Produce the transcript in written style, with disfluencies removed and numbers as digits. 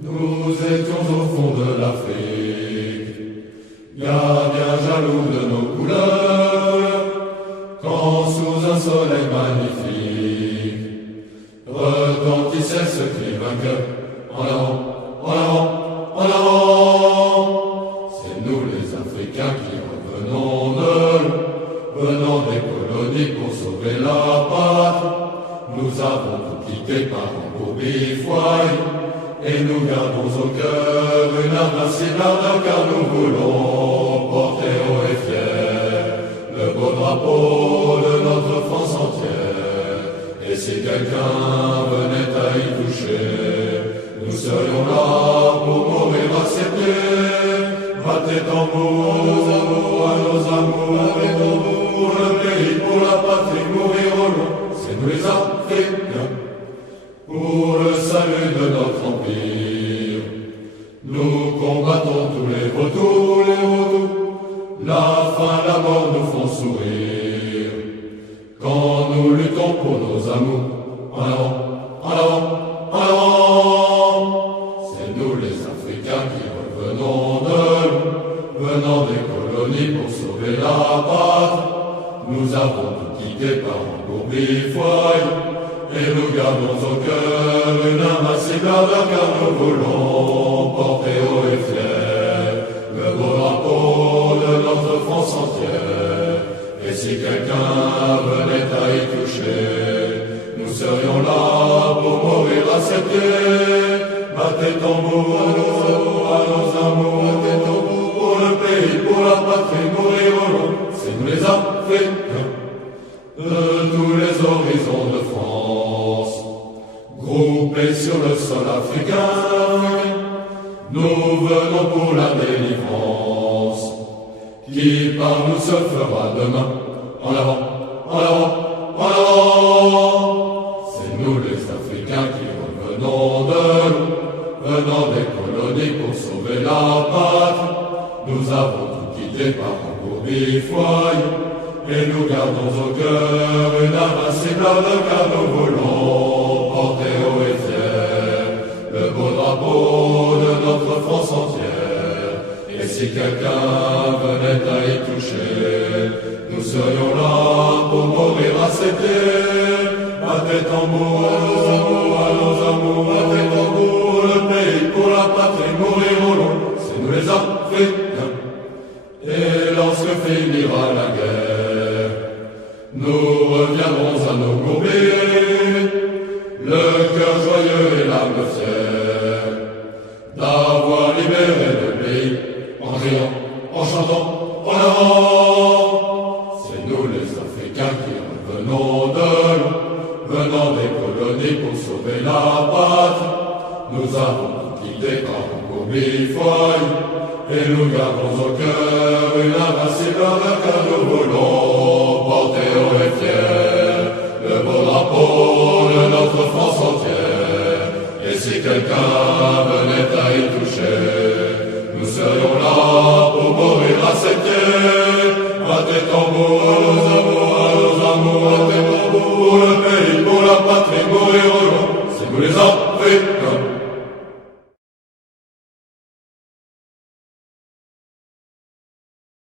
Nous étions au fond de l'Afrique, gardiens jaloux de nos couleurs, quand sous un soleil magnifique, retentissait ce cri vainqueur, en avant, en avant, en avant. C'est nous les Africains qui revenons venant des colonies pour sauver la patrie. Nous avons tout quitté par an pour bivouac, et nous gardons au cœur une invincible ardeur, car nous voulons porter haut et fier le beau drapeau de notre France entière. Et si quelqu'un venait à y toucher, nous serions là pour mourir à ses pieds. Battez tambour à nos amours, pour le pays, pour la patrie, mourir au long, c'est nous les Africains. Pour le salut de notre empire, nous combattons tous les vautours, la faim, la mort nous font sourire. Quand nous luttons pour nos amours, en avant, en avant, en avant. C'est nous les Africains qui revenons venant des colonies pour sauver la patrie. Nous avons tout quitté par an pour bivouac, et nous gardons au cœur une invincible ardeur, car nous voulons porter haut et fier le beau drapeau de notre France entière. Et si quelqu'un venait à y toucher, nous serions là pour mourir à ses pieds. Battez tambour à nos amours, battez tambour pour le pays, pour la patrie, mourir au long, c'est nous les Africains. De tous les horizons de France, groupés sur le sol africain, nous venons pour la délivrance, qui par nous se fera demain. En avant, en avant, en avant. C'est nous les Africains qui revenons venant des colonies pour sauver la patrie. Nous avons tout quitté par an pour bivouac, et nous gardons au cœur une invincible ardeur, car nous voulons porter haut et fier le beau drapeau de notre France entière. Et si quelqu'un venait à y toucher, nous serions là pour mourir à ses pieds. Battez tambour à nos amours, battez tambour pour le pays, pour la patrie, mourir au long, c'est nous les Africains. Et lorsque finira la guerre, nous reviendrons à nos gourmets, le cœur joyeux et l'âme fière d'avoir libéré le pays, en riant, en chantant, en avant. C'est nous les Africains qui revenons venant des colonies pour sauver la patrie. Nous avons quitté par an pour bivouac, et nous gardons au cœur une invincible ardeur, car nous voulons porter haut et fier le beau drapeau de notre France entière. Et si quelqu'un venait à y toucher, nous serions là pour mourir à ses pieds. Battez